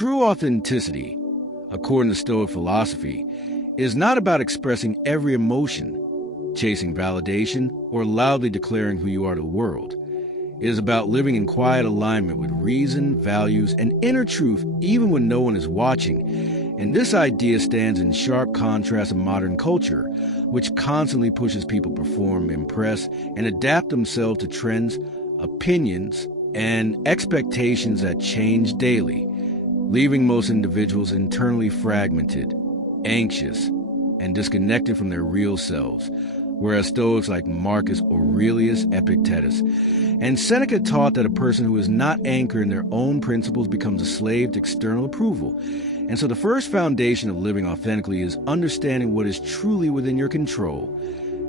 True authenticity, according to Stoic philosophy, is not about expressing every emotion, chasing validation, or loudly declaring who you are to the world. It is about living in quiet alignment with reason, values, and inner truth even when no one is watching. And this idea stands in sharp contrast to modern culture, which constantly pushes people to perform, impress, and adapt themselves to trends, opinions, and expectations that change daily, leaving most individuals internally fragmented, anxious, and disconnected from their real selves. Whereas Stoics like Marcus Aurelius Epictetus and Seneca taught that a person who is not anchored in their own principles becomes a slave to external approval. And so the first foundation of living authentically is understanding what is truly within your control,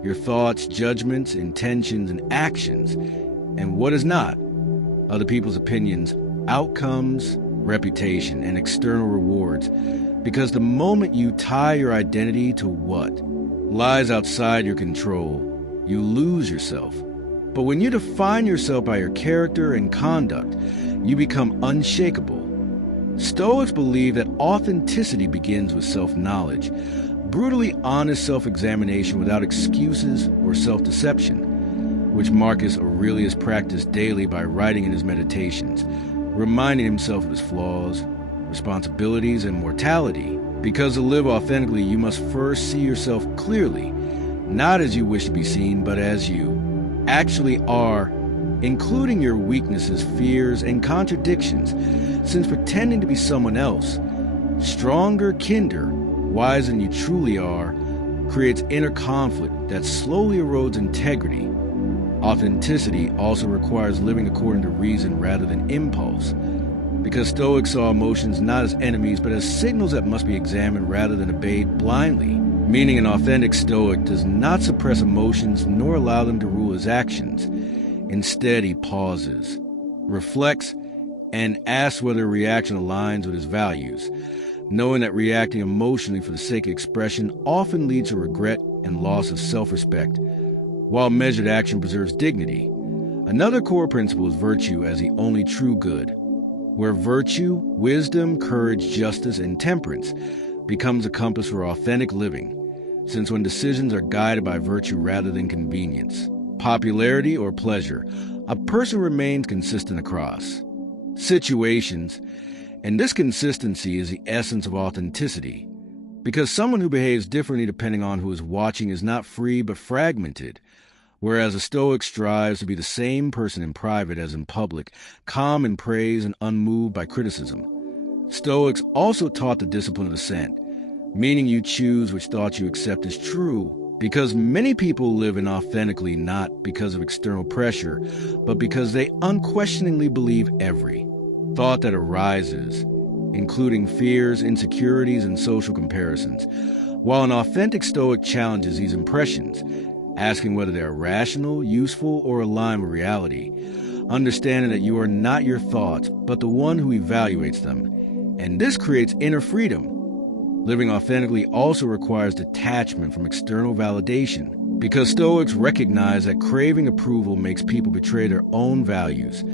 your thoughts, judgments, intentions, and actions, and what is not, other people's opinions, outcomes, reputation, and external rewards. Because the moment you tie your identity to what lies outside your control, you lose yourself. But when you define yourself by your character and conduct, you become unshakable. Stoics believe that authenticity begins with self-knowledge, brutally honest self-examination without excuses or self-deception, which Marcus Aurelius practiced daily by writing in his meditations, reminding himself of his flaws, responsibilities, and mortality. Because to live authentically, you must first see yourself clearly, not as you wish to be seen, but as you actually are, including your weaknesses, fears, and contradictions, since pretending to be someone else, stronger, kinder, wiser than you truly are, creates inner conflict that slowly erodes integrity. Authenticity also requires living according to reason rather than impulse, because Stoics saw emotions not as enemies but as signals that must be examined rather than obeyed blindly, meaning an authentic Stoic does not suppress emotions nor allow them to rule his actions. Instead, he pauses, reflects, and asks whether a reaction aligns with his values, knowing that reacting emotionally for the sake of expression often leads to regret and loss of self-respect, while measured action preserves dignity. Another core principle is virtue as the only true good, where virtue, wisdom, courage, justice, and temperance becomes a compass for authentic living, since when decisions are guided by virtue rather than convenience, popularity, or pleasure, a person remains consistent across situations, and this consistency is the essence of authenticity, because someone who behaves differently depending on who is watching is not free but fragmented. Whereas a Stoic strives to be the same person in private as in public, calm in praise and unmoved by criticism. Stoics also taught the discipline of dissent, meaning you choose which thoughts you accept as true, because many people live inauthentically not because of external pressure, but because they unquestioningly believe every thought that arises, including fears, insecurities, and social comparisons, while an authentic Stoic challenges these impressions, asking whether they are rational, useful, or aligned with reality, understanding that you are not your thoughts, but the one who evaluates them. And this creates inner freedom. Living authentically also requires detachment from external validation, because Stoics recognize that craving approval makes people betray their own values,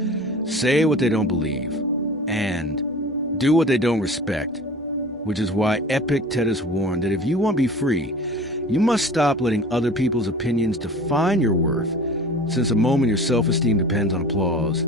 say what they don't believe, and do what they don't respect, which is why Epictetus warned that if you want to be free, you must stop letting other people's opinions define your worth, since the moment your self-esteem depends on applause,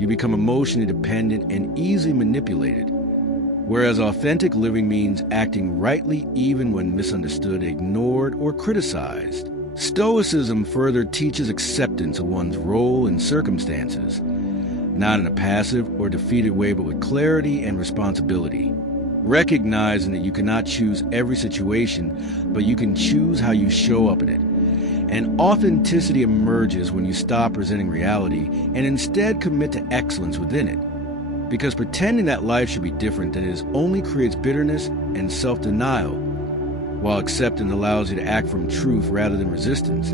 you become emotionally dependent and easily manipulated. Whereas authentic living means acting rightly even when misunderstood, ignored, or criticized. Stoicism further teaches acceptance of one's role and circumstances, not in a passive or defeated way, but with clarity and responsibility. Recognizing that you cannot choose every situation, but you can choose how you show up in it. And authenticity emerges when you stop resenting reality and instead commit to excellence within it. Because pretending that life should be different than it is only creates bitterness and self-denial, while acceptance allows you to act from truth rather than resistance.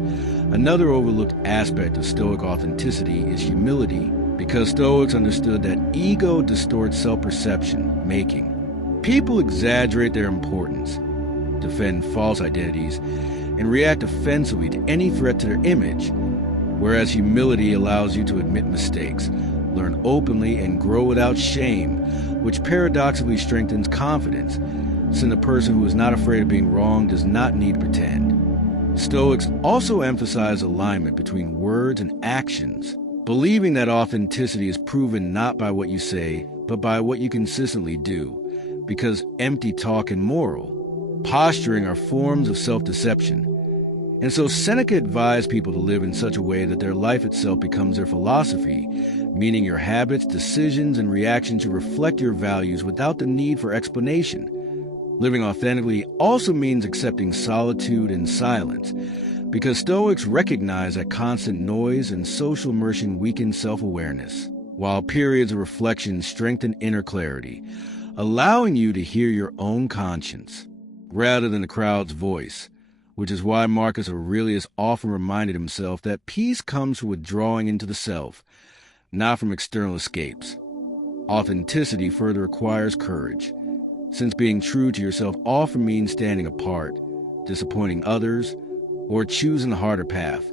Another overlooked aspect of Stoic authenticity is humility, because Stoics understood that ego distorts self-perception, making people exaggerate their importance, defend false identities, and react offensively to any threat to their image, whereas humility allows you to admit mistakes, learn openly, and grow without shame, which paradoxically strengthens confidence, since a person who is not afraid of being wrong does not need to pretend. Stoics also emphasize alignment between words and actions, believing that authenticity is proven not by what you say, but by what you consistently do, because empty talk and moral posturing are forms of self-deception. And so Seneca advised people to live in such a way that their life itself becomes their philosophy, meaning your habits, decisions, and reactions should reflect your values without the need for explanation. Living authentically also means accepting solitude and silence, because Stoics recognize that constant noise and social immersion weaken self-awareness, while periods of reflection strengthen inner clarity, allowing you to hear your own conscience rather than the crowd's voice, which is why Marcus Aurelius often reminded himself that peace comes from withdrawing into the self, not from external escapes. Authenticity further requires courage, since being true to yourself often means standing apart, disappointing others, or choosing the harder path.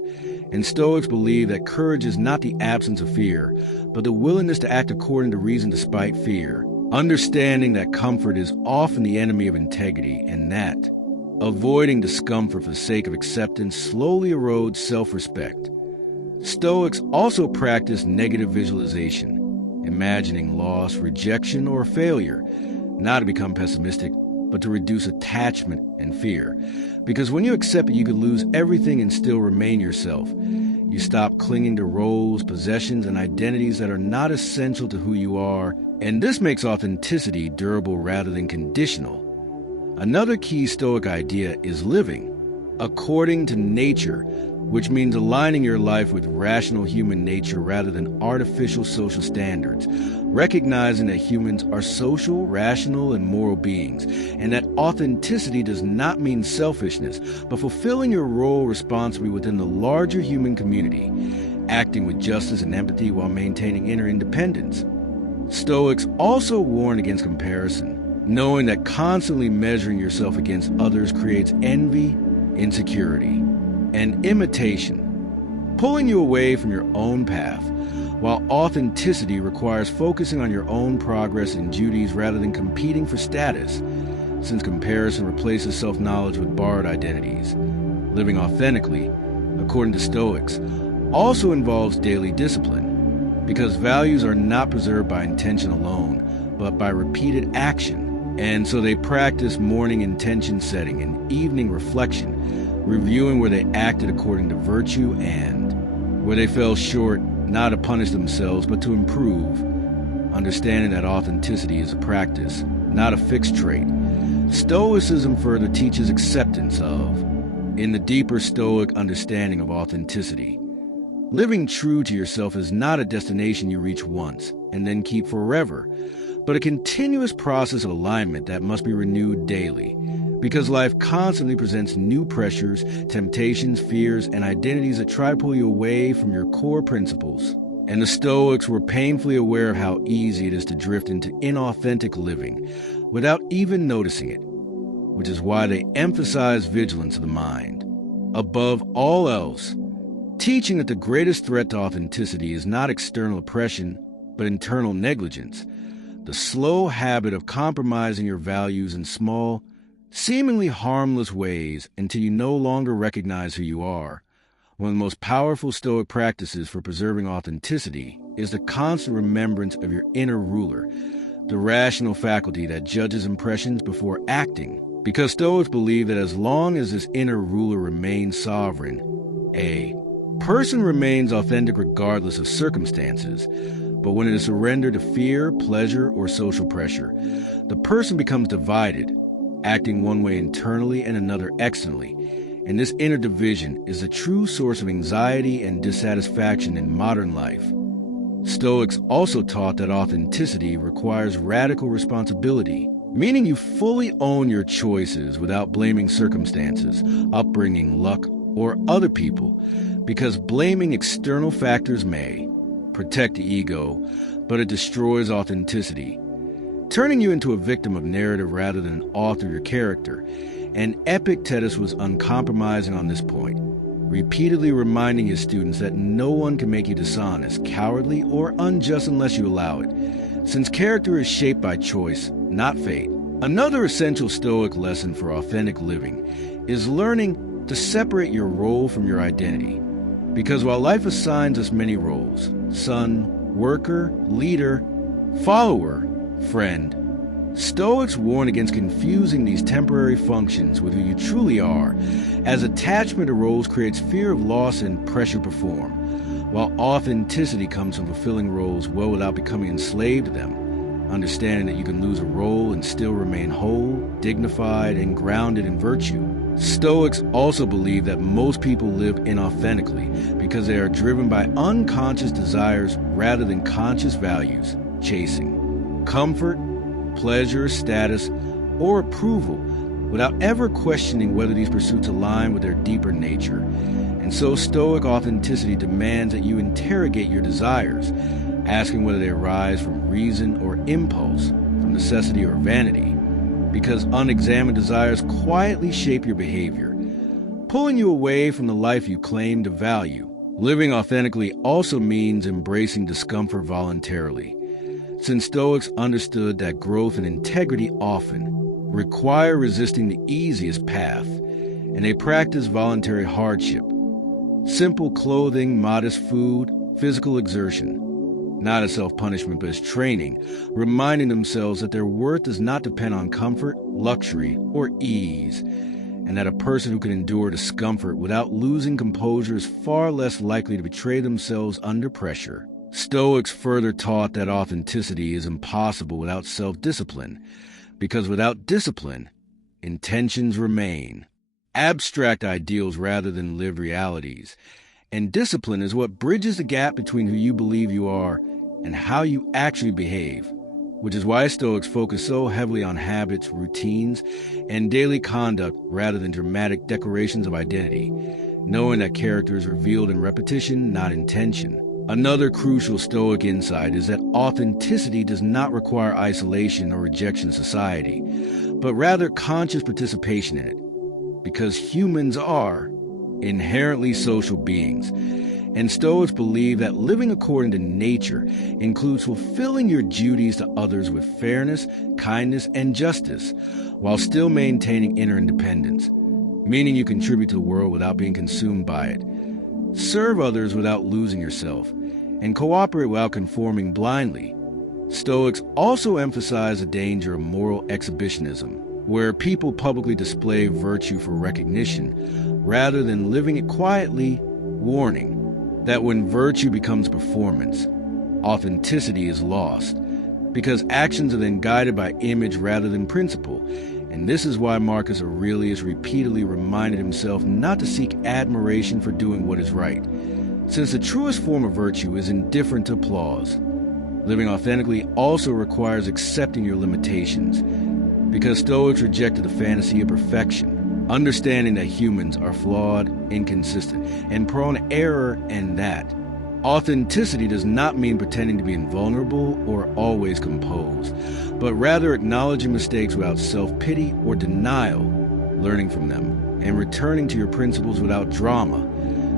And Stoics believe that courage is not the absence of fear, but the willingness to act according to reason despite fear, understanding that comfort is often the enemy of integrity, and that avoiding discomfort for the sake of acceptance slowly erodes self-respect. Stoics also practice negative visualization, imagining loss, rejection, or failure, not to become pessimistic, but to reduce attachment and fear. Because when you accept that you could lose everything and still remain yourself, you stop clinging to roles, possessions, and identities that are not essential to who you are, and this makes authenticity durable rather than conditional. Another key Stoic idea is living according to nature, which means aligning your life with rational human nature rather than artificial social standards, recognizing that humans are social, rational, and moral beings, and that authenticity does not mean selfishness, but fulfilling your role responsibly within the larger human community, acting with justice and empathy while maintaining inner independence. Stoics also warn against comparison, knowing that constantly measuring yourself against others creates envy, insecurity, and imitation, pulling you away from your own path, while authenticity requires focusing on your own progress and duties rather than competing for status, since comparison replaces self-knowledge with borrowed identities. Living authentically, according to Stoics, also involves daily discipline, because values are not preserved by intention alone, but by repeated action. And so they practice morning intention setting and evening reflection, reviewing where they acted according to virtue and where they fell short, not to punish themselves, but to improve, understanding that authenticity is a practice, not a fixed trait. Stoicism further teaches acceptance of, in the deeper Stoic understanding of authenticity. Living true to yourself is not a destination you reach once and then keep forever, but a continuous process of alignment that must be renewed daily, because life constantly presents new pressures, temptations, fears, and identities that try to pull you away from your core principles. And the Stoics were painfully aware of how easy it is to drift into inauthentic living without even noticing it, which is why they emphasize vigilance of the mind. Above all else, teaching that the greatest threat to authenticity is not external oppression, but internal negligence, the slow habit of compromising your values in small, seemingly harmless ways until you no longer recognize who you are. One of the most powerful Stoic practices for preserving authenticity is the constant remembrance of your inner ruler, the rational faculty that judges impressions before acting. Because Stoics believe that as long as this inner ruler remains sovereign, a person remains authentic regardless of circumstances. But when it is surrendered to fear, pleasure, or social pressure, the person becomes divided, acting one way internally and another externally. And this inner division is the true source of anxiety and dissatisfaction in modern life. Stoics also taught that authenticity requires radical responsibility, meaning you fully own your choices without blaming circumstances, upbringing, luck, or other people, because blaming external factors may protect the ego, but it destroys authenticity, turning you into a victim of narrative rather than an author of your character. And Epictetus was uncompromising on this point, repeatedly reminding his students that no one can make you dishonest, cowardly, or unjust unless you allow it, since character is shaped by choice, not fate. Another essential Stoic lesson for authentic living is learning to separate your role from your identity. Because while life assigns us many roles, son, worker, leader, follower, friend, Stoics warn against confusing these temporary functions with who you truly are, as attachment to roles creates fear of loss and pressure to perform, while authenticity comes from fulfilling roles well without becoming enslaved to them, understanding that you can lose a role and still remain whole, dignified, and grounded in virtue. Stoics also believe that most people live inauthentically because they are driven by unconscious desires rather than conscious values, chasing comfort, pleasure, status, or approval without ever questioning whether these pursuits align with their deeper nature. And so Stoic authenticity demands that you interrogate your desires, asking whether they arise from reason or impulse, from necessity or vanity, because unexamined desires quietly shape your behavior, pulling you away from the life you claim to value. Living authentically also means embracing discomfort voluntarily, since Stoics understood that growth and integrity often require resisting the easiest path, and they practice voluntary hardship, simple clothing, modest food, physical exertion, not as self-punishment but as training, reminding themselves that their worth does not depend on comfort, luxury, or ease, and that a person who can endure discomfort without losing composure is far less likely to betray themselves under pressure. Stoics further taught that authenticity is impossible without self-discipline, because without discipline, intentions remain abstract ideals rather than lived realities, and discipline is what bridges the gap between who you believe you are and how you actually behave, which is why Stoics focus so heavily on habits, routines, and daily conduct rather than dramatic declarations of identity, knowing that character is revealed in repetition, not intention. Another crucial Stoic insight is that authenticity does not require isolation or rejection of society, but rather conscious participation in it, because humans are inherently social beings, and Stoics believe that living according to nature includes fulfilling your duties to others with fairness, kindness, and justice, while still maintaining inner independence, meaning you contribute to the world without being consumed by it, serve others without losing yourself, and cooperate without conforming blindly. Stoics also emphasize the danger of moral exhibitionism, where people publicly display virtue for recognition rather than living it quietly, warning that when virtue becomes performance, authenticity is lost, because actions are then guided by image rather than principle. And this is why Marcus Aurelius repeatedly reminded himself not to seek admiration for doing what is right, since the truest form of virtue is indifferent to applause. Living authentically also requires accepting your limitations, because Stoics rejected the fantasy of perfection, understanding that humans are flawed, inconsistent, and prone to error, and that authenticity does not mean pretending to be invulnerable or always composed, but rather acknowledging mistakes without self-pity or denial, learning from them, and returning to your principles without drama,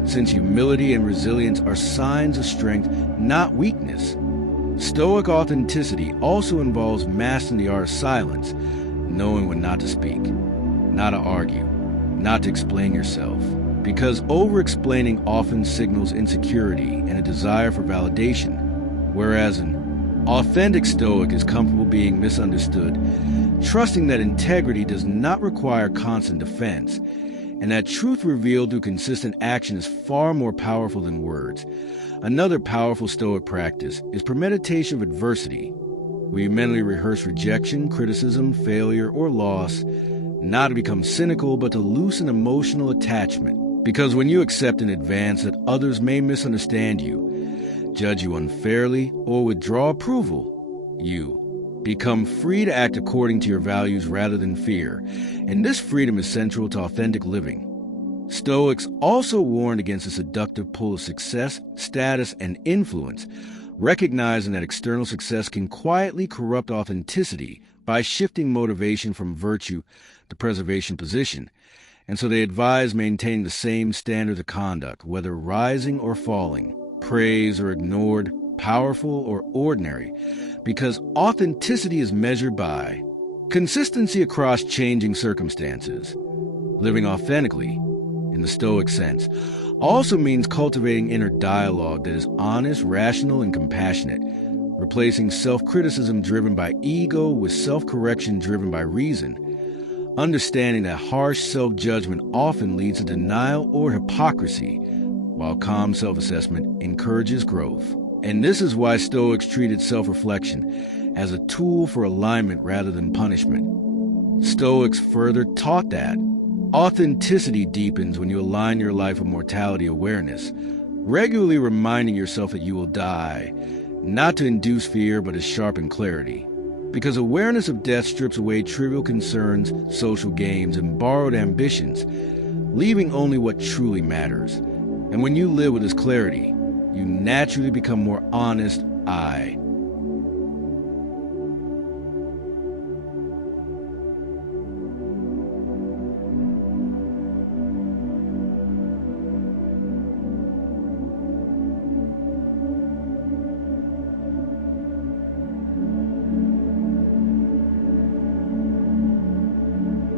since humility and resilience are signs of strength, not weakness. Stoic authenticity also involves mastering the art of silence, knowing when not to speak, not to argue, not to explain yourself, because over-explaining often signals insecurity and a desire for validation, whereas an authentic Stoic is comfortable being misunderstood, trusting that integrity does not require constant defense, and that truth revealed through consistent action is far more powerful than words. Another powerful Stoic practice is premeditation of adversity, where you mentally rehearse rejection, criticism, failure, or loss, not to become cynical, but to loosen emotional attachment. Because when you accept in advance that others may misunderstand you, judge you unfairly, or withdraw approval, you become free to act according to your values rather than fear, and this freedom is central to authentic living. Stoics also warned against the seductive pull of success, status, and influence, recognizing that external success can quietly corrupt authenticity by shifting motivation from virtue to preservation position, and so they advise maintaining the same standards of conduct, whether rising or falling. praised or ignored, powerful or ordinary, because authenticity is measured by consistency across changing circumstances. Living authentically, in the Stoic sense, also means cultivating inner dialogue that is honest, rational, and compassionate, replacing self-criticism driven by ego with self-correction driven by reason, understanding that harsh self-judgment often leads to denial or hypocrisy, while calm self-assessment encourages growth. And this is why Stoics treated self-reflection as a tool for alignment rather than punishment. Stoics further taught that authenticity deepens when you align your life with mortality awareness, regularly reminding yourself that you will die, not to induce fear but to sharpen clarity. Because awareness of death strips away trivial concerns, social games, and borrowed ambitions, leaving only what truly matters. And when you live with this clarity, you naturally become more honest I,